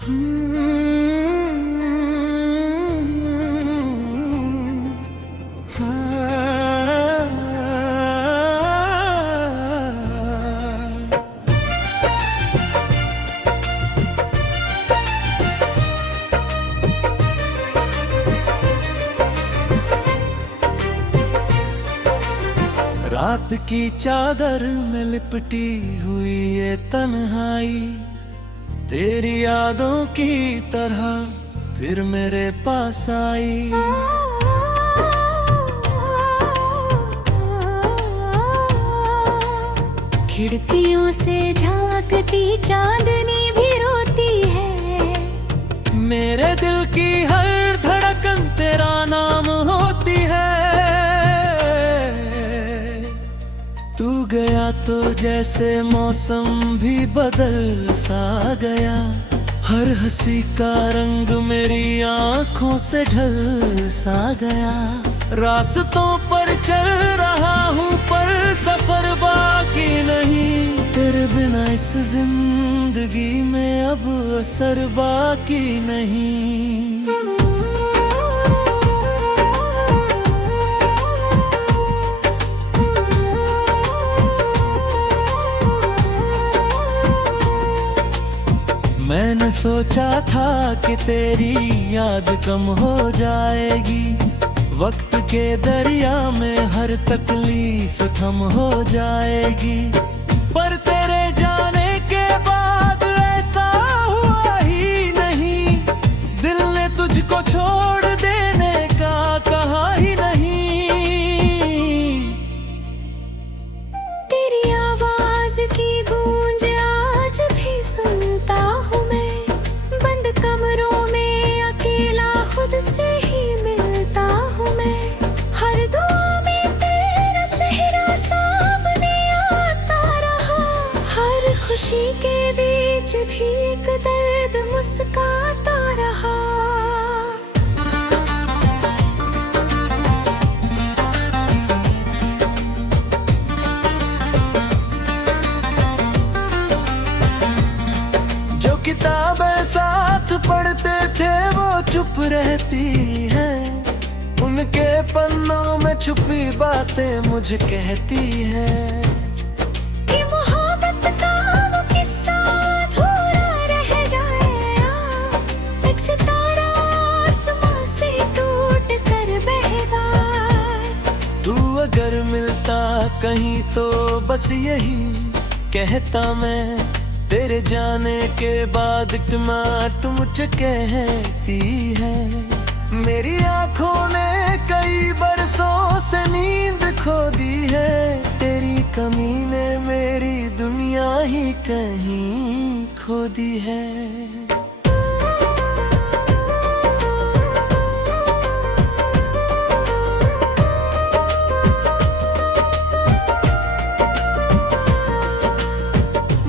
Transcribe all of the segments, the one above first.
रात की चादर में लिपटी हुई ये तन्हाई तेरी यादों की तरह फिर मेरे पास आई। खिड़कियों से झांकती चांदनी भी रोती है। मेरे दिल की हर धड़कन तेरा नाम होती है। तू गया तो जैसे मौसम भी बदल सा गया। हर हंसी का रंग मेरी आंखों से ढल सा गया। रास्तों पर चल रहा हूँ पर सफर बाकी नहीं। तेरे बिना इस जिंदगी में अब असर बाकी नहीं। मैंने सोचा था कि तेरी याद कम हो जाएगी। वक्त के दरिया में हर तकलीफ थम हो जाएगी। पर तेरे जाने के बाद ऐसा हुआ ही नहीं। दिल ने तुझको छोड़ देने का कहा ही नहीं। तेरी आवाज की गूंज आज भी सुनता हूँ मैं। बंद कमरों में अकेला खुद से ही मिलता हूँ मैं। हर दुआ में तेरा चेहरा सामने आता रहा। हर खुशी के बीच भी एक दर्द मुस्काता रहा। जो किताबें साथ पढ़ते थे वो चुप रहती हैं। उनके पन्नों में छुपी बातें मुझे कहती हैं। कि मोहब्बत का वो किस्सा अधूरा रह गया। एक सितारा आसमां से टूट कर बह गया। तू अगर मिलता कहीं तो बस यही कहता मैं। तेरे जाने के बाद इतना तू मुझे कहती है। मेरी आंखों ने कई बरसों से नींद खो दी है। तेरी कमी ने मेरी दुनिया ही कहीं खो दी है।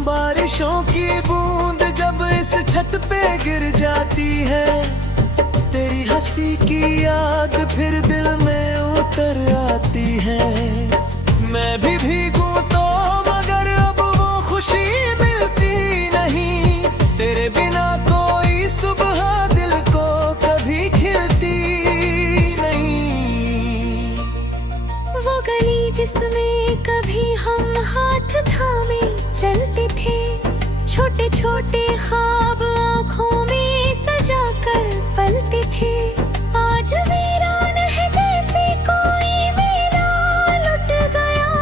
बारिशों की बूंद जब इस छत पे गिर जाती है। तेरी हंसी की याद फिर दिल में उतर आती है। मैं भी भीगूं तो मगर अब वो खुशी मिलती नहीं। तेरे बिना कोई सुबह दिल को कभी खिलती नहीं। वो गली जिसमें कभी हम हाथ थामे चलते थे। छोटे छोटे ख्वाब आँखों में सजा कर पलते थे। आज वीरान है जैसे कोई मेला लुट गया।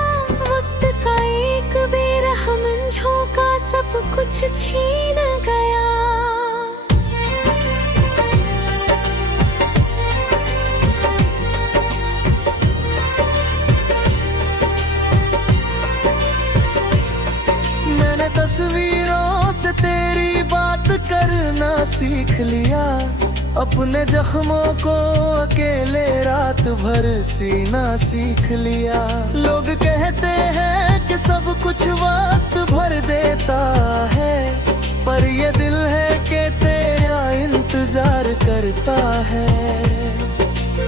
वक्त का एक बेरहम झोंका सब कुछ छीन गया। तस्वीरों से तेरी बात करना सीख लिया। अपने जख्मों को अकेले रात भर सीना सीख लिया। लोग कहते हैं कि सब कुछ वक्त भर देता है। पर ये दिल है कि तेरा इंतजार करता है।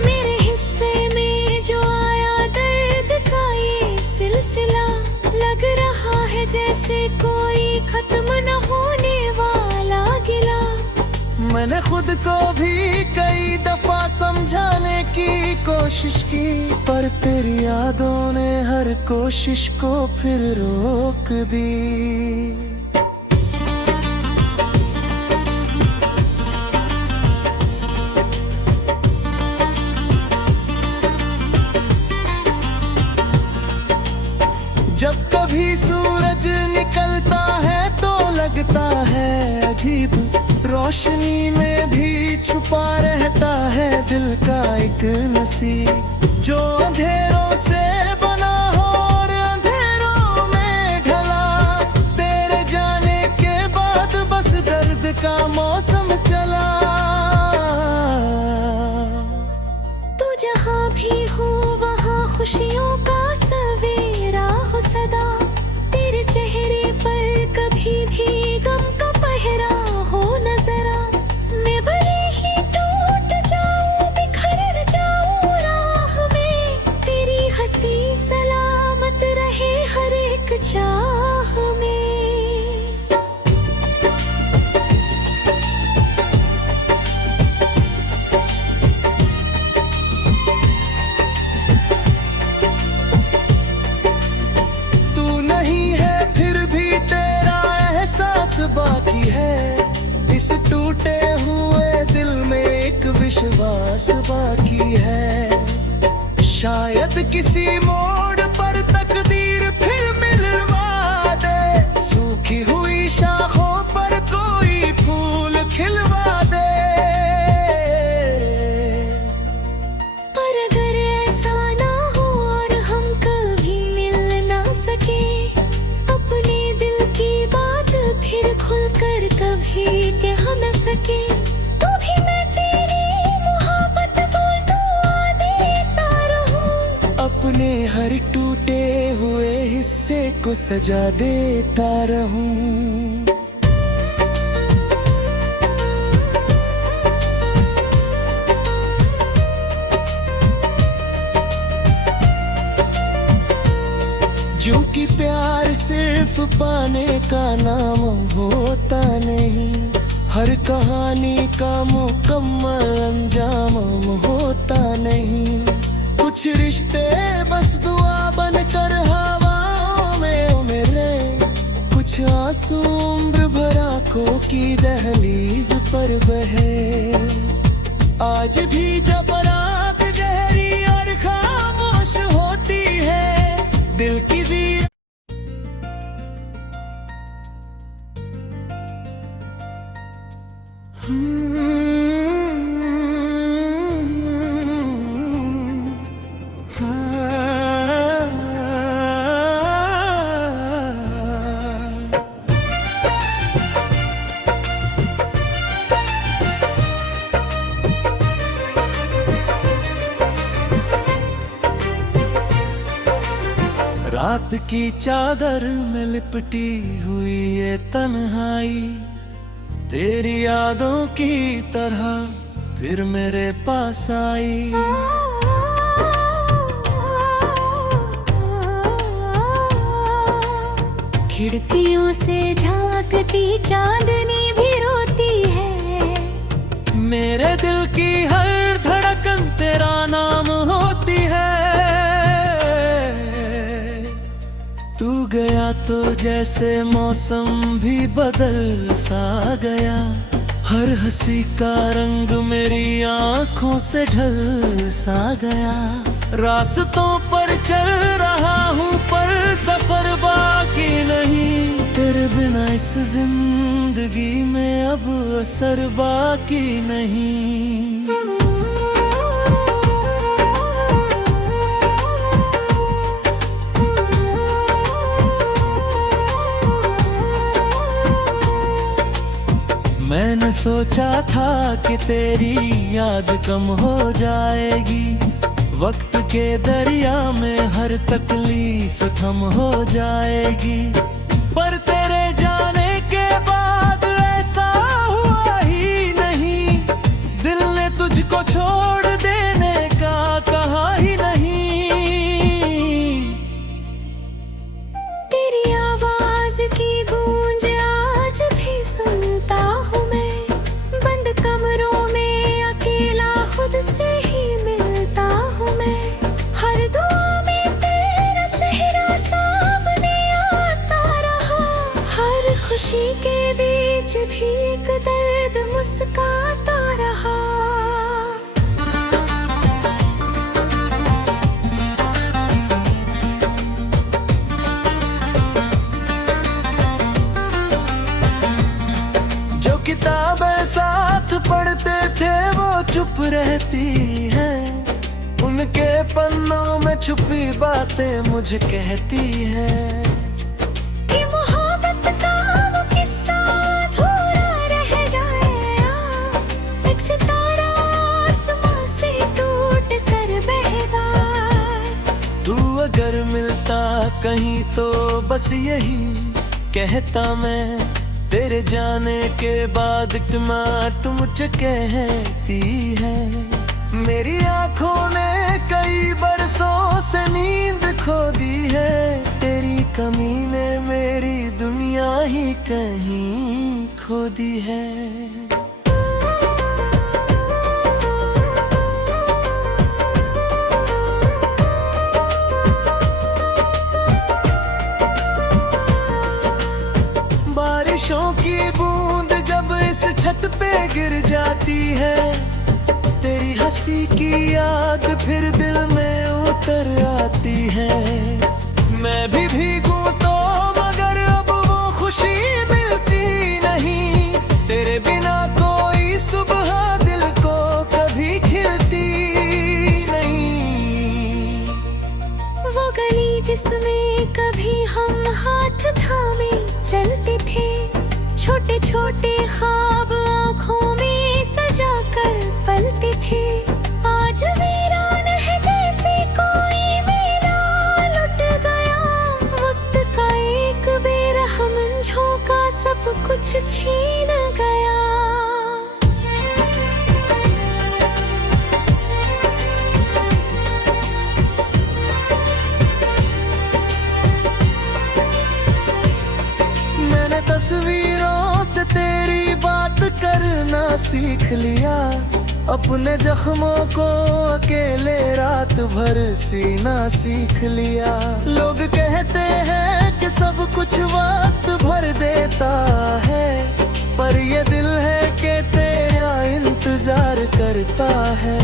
मेरे हिस्से में जो आया दर्द का ये सिलसिला। लग रहा है जैसे कोई खत्म न होने वाला गिला। मैंने खुद को भी कई दफा समझाने की कोशिश की, पर तेरी यादों ने हर कोशिश को फिर रोक दी। जब कभी सूरज निकलता है तो लगता है अजीब, रोशनी में भी छुपा रहता है दिल का एक नसीब, जो अंधेरों से बना हो और अंधेरों में ढला। तेरे जाने के बाद बस दर्द का मौसम चला। तू जहाँ भी हो वहाँ खुशियों का सवेरा हो सदा, तेरे चेहरे पर कभी भी गम का पहरा हो न जरा। मैं भले ही टूट जाऊं बिखर जाऊं राह में, तेरी हंसी सलामत रहे हर एक चाह में। बाकी है इस टूटे हुए दिल में एक विश्वास बाकी है। शायद किसी मोड़ पर तकदीर फिर मिलवा दे, सूखी हुई शाखों पर कोई फूल खिलवा दे। पर अगर ऐसा ना हो और हम कभी मिल ना सके, अपने दिल की बात फिर खुलकर कभी कह न सके, तो भी मैं तेरी मोहब्बत को दुआ देता रहूं। अपने हर टूटे हुए हिस्से को सजा देता रहूं। जो कि प्यार सिर्फ पाने का नाम होता नहीं, हर कहानी का मुकम्मल अंजाम होता नहीं। कुछ रिश्ते बस दुआ बनकर हवाओं में उमरे, कुछ आंसू उम्र भर आंखों की दहलीज पर बहे। आज भी जब रात गहरी और खामोश होती है, दिल की भी रात की चादर में लिपटी हुई ये तन्हाई, तेरी यादों की तरह फिर मेरे पास आई। खिड़कियों से झांकती चांदनी भी रोती है, मेरे दिल की हर धड़कन तेरा नाम होती है। तू गया तो जैसे मौसम भी बदल सा गया, हर हंसी का रंग मेरी आंखों से ढल सा गया। रास्तों पर चल रहा हूँ पर सफर बाकी नहीं, तेरे बिना इस जिंदगी में अब असर बाकी नहीं। मैंने सोचा था कि तेरी याद कम हो जाएगी, वक्त के दरिया में हर तकलीफ थम हो जाएगी। पर तेरे जाने के बाद ऐसा हुआ ही नहीं, दिल ने तुझको छोड़ देने का कहा ही नहीं। तेरी आवाज की गूंज आज भी सुनता हूँ मैं, बंद खुशी के बीच भी एक दर्द मुस्काता रहा। जो किताबें साथ पढ़ते थे वो चुप रहती हैं, उनके पन्नों में छुपी बातें मुझे कहती हैं कि मोहब्बत का वो किस्सा अधूरा रह गया। एक सितारा आसमां से टूट कर बह गया। तू अगर मिलता कहीं तो बस यही कहता मैं, तेरे जाने के बाद इतना तू मुझे कहती है। मेरी आंखों ने कई बरसों से नींद खो दी है, तेरी कमी ने मेरी दुनिया ही कहीं खो दी है। बारिशों की बूंद जब इस छत पे गिर जाती है, तेरी हंसी की याद फिर दिल में उतर आती है। मैं भी भीगूं तो मगर अब वो खुशी मिलती नहीं, तेरे बिना कोई सुबह दिल को कभी खिलती नहीं। वो गली जिसमें कभी हम हाथ थामे चलते थे, छोटे छोटे ख्वाब आँखों में सजा कर पलते थे। आज वीरान है जैसे कोई मेला लुट गया, वक्त का एक बेरहम झोंका सब कुछ छीन गया। मैंने तस्वीरों से तेरी बात करना सीख लिया, अपने जख्मों को अकेले रात भर सीना सीख लिया। लोग कहते हैं कि सब कुछ वक्त भर देता है, पर ये दिल है कि तेरा इंतजार करता है।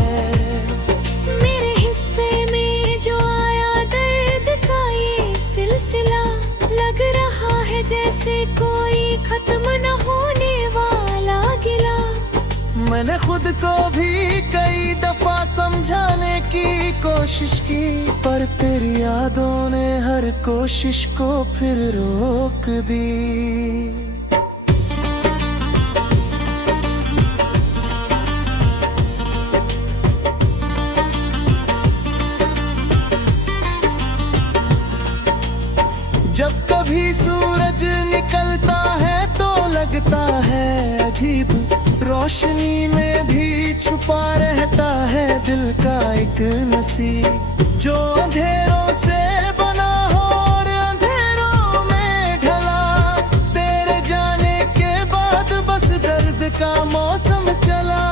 मेरे हिस्से में जो आया दर्द का ये सिलसिला, लग रहा है जैसे कोई खत्म न होने वाला गिला। मैंने खुद को भी कई दफा समझाने की कोशिश की, पर तेरी यादों ने हर कोशिश को फिर रोक दी। जब कभी सूरज निकलता है तो लगता है अजीब, रोशनी में भी छुपा रहता है दिल का एक नसीब। जो अंधेरों से बना हो और अंधेरों में ढला, तेरे जाने के बाद बस दर्द का मौसम चला।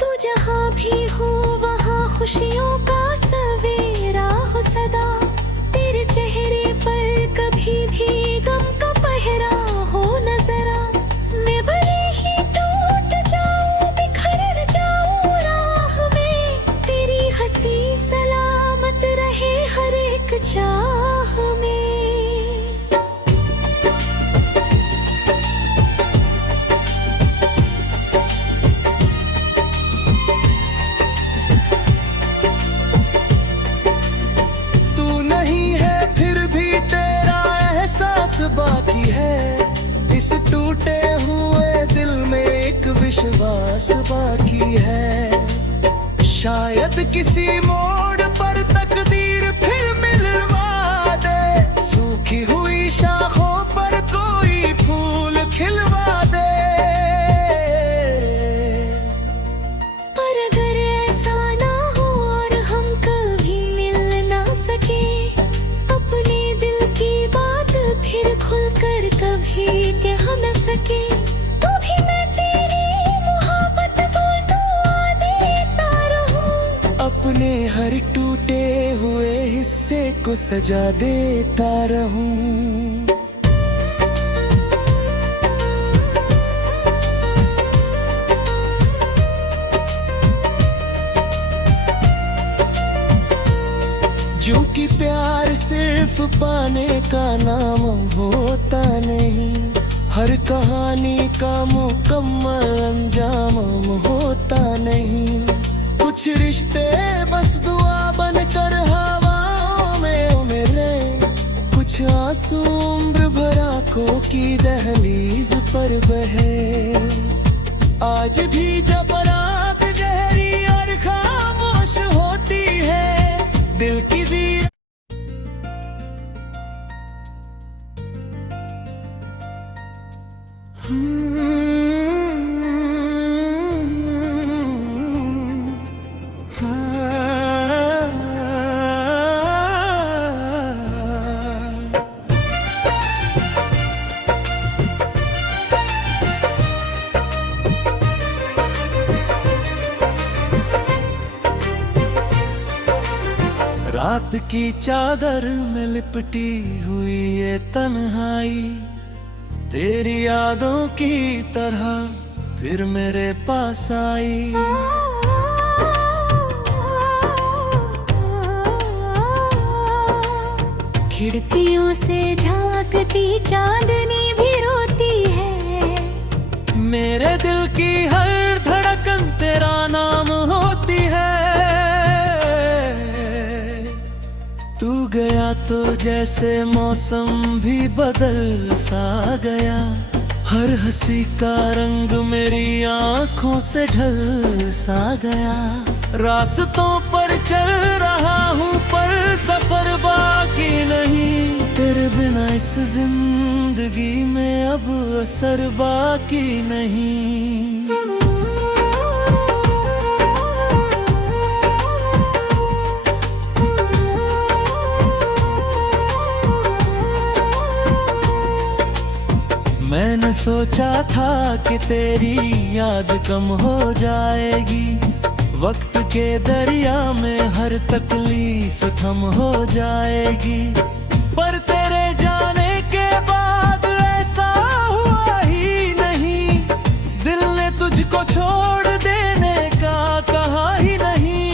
तू जहाँ भी हो वहाँ खुशियों का सवेरा हो सदा, तेरे चेहरे पर कभी भी गम का पहरा हो न जरा। मैं भले ही टूट जाऊं बिखर जाऊं राह में, तेरी हंसी सलामत रहे हर एक चाह में। बाकी है इस टूटे हुए दिल में एक विश्वास बाकी है। शायद किसी मोड़ पर तकदीर फिर मिलवा दे, सूखी हुई शाखों पर कोई फूल खिलवा दे। पर अगर ऐसा ना हो और हम कभी मिल ना सके, अपने दिल की बात फिर खुलकर कभी कह न सके, तो भी मैं तेरी मोहब्बत को दुआ देता रहूं। अपने हर टूटे हुए हिस्से को सजा देता रहूं। जो कि प्यार सिर्फ पाने का नाम होता नहीं, हर कहानी का मुकम्मल अंजाम होता नहीं। कुछ रिश्ते बस दुआ बनकर हवाओं में उमरे, कुछ आंसू उम्र भर आंखों की दहलीज पर बहे। आज भी जब रात गहरी और खामोश होती है, दिल की भी रात की चादर में लिपटी हुई ये तन्हाई, तेरी यादों की तरह फिर मेरे पास आई। खिड़कियों से झांकती चांदनी भी रोती है, मेरे दिल की हर धड़कन तेरा नाम होती है। तू गया तो जैसे मौसम भी बदल सा गया, हर हंसी का रंग मेरी आंखों से ढल सा गया। रास्तों पर चल रहा हूँ पर सफर बाकी नहीं, तेरे बिना इस जिंदगी में अब असर बाकी नहीं। मैंने सोचा था कि तेरी याद कम हो जाएगी, वक्त के दरिया में हर तकलीफ थम हो जाएगी। पर तेरे जाने के बाद ऐसा हुआ ही नहीं, दिल ने तुझको छोड़ देने का कहा ही नहीं।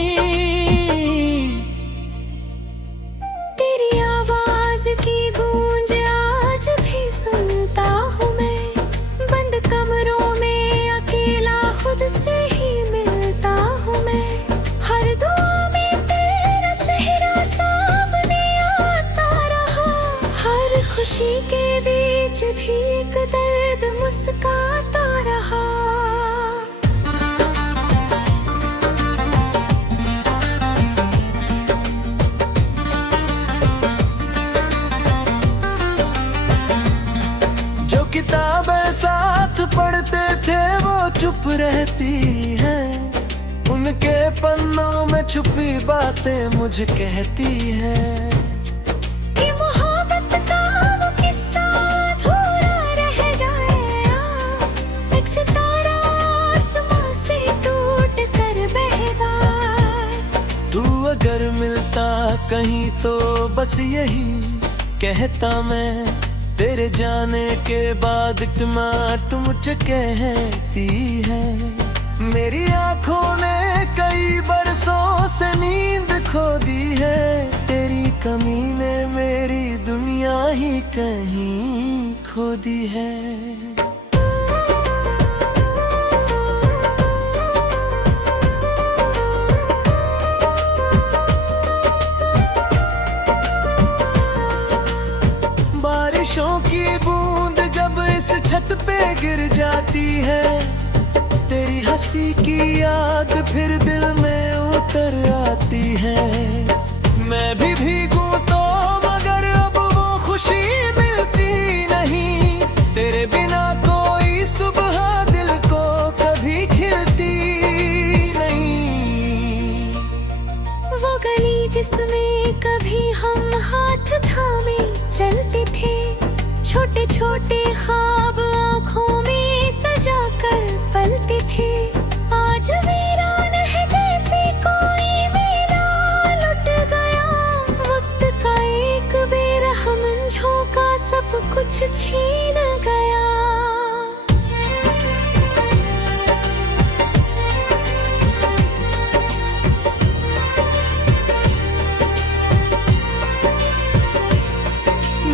तेरी आवाज की गूंज आज भी सुनता हूँ मैं, बंद कमरों में अकेला खुद से ही मिलता हूँ मैं। हर दुआ में तेरा चेहरा सामने आता रहा, हर खुशी के बीच भी एक दर्द मुस्काता रहा। जो किताबें साथ पढ़ते थे वो चुप रहती हैं, उनके पन्नों में छुपी बातें मुझे कहती हैं। कि मोहब्बत का वो किस्सा अधूरा रह गया, एक सितारा आसमां से टूट कर बह गया। तू अगर मिलता कहीं तो बस यही कहता मैं, तेरे जाने के बाद इतना तू मुझे कहती है। मेरी आंखों ने कई बरसों से नींद खो दी है, तेरी कमी ने मेरी दुनिया ही कहीं खो दी है। बारिशों की बूंद जब इस छत पे गिर जाती है, तेरी हंसी की याद फिर दिल में उतर आती है। मैं भी भीगूं तो मगर अब वो खुशी मिलती नहीं, तेरे बिना कोई सुबह दिल को कभी खिलती नहीं। वो गली जिसमें कभी हम हाथ थामे चलते थे, छोटे छोटे ख्वाब आँखों में सजा कर पलते थे। आज वीरान है जैसे कोई मेला लुट गया, वो कुछ छीन गया।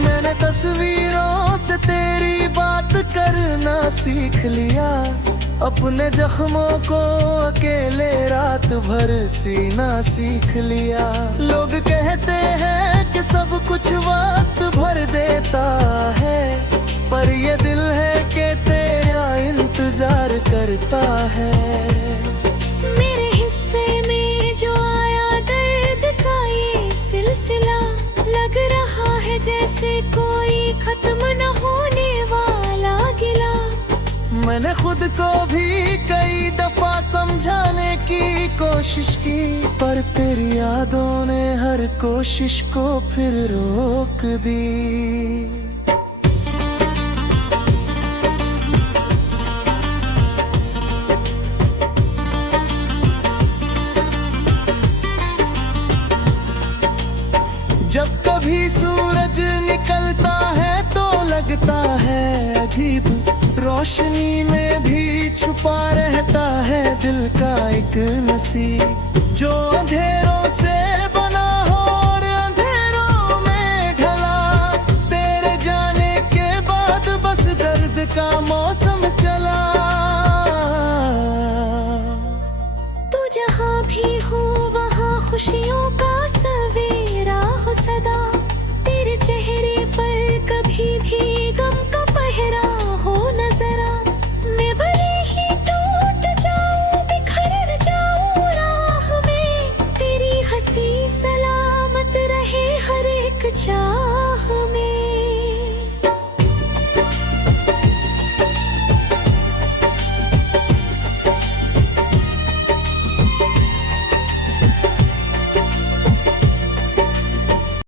मैंने तस्वीरों से तेरी बात करना सीख लिया, अपने जख्मों को अकेले रात भर सीना सीख लिया। लोग कहते हैं कि सब कुछ वक्त भर देता है, पर ये दिल है कि तेरा इंतजार करता है। मेरे हिस्से में जो आया दर्द का ये सिलसिला, लग रहा है जैसे कोई खत्म न होने वाला गिला। मैंने खुद को भी कई दफा समझाने की कोशिश की, पर तेरी यादों ने हर कोशिश को फिर रोक दी। जब कभी सूरज निकलता है तो लगता है अजीब, रोशनी में भी छुपा रहता है दिल का एक नसीब। जो अंधेरों से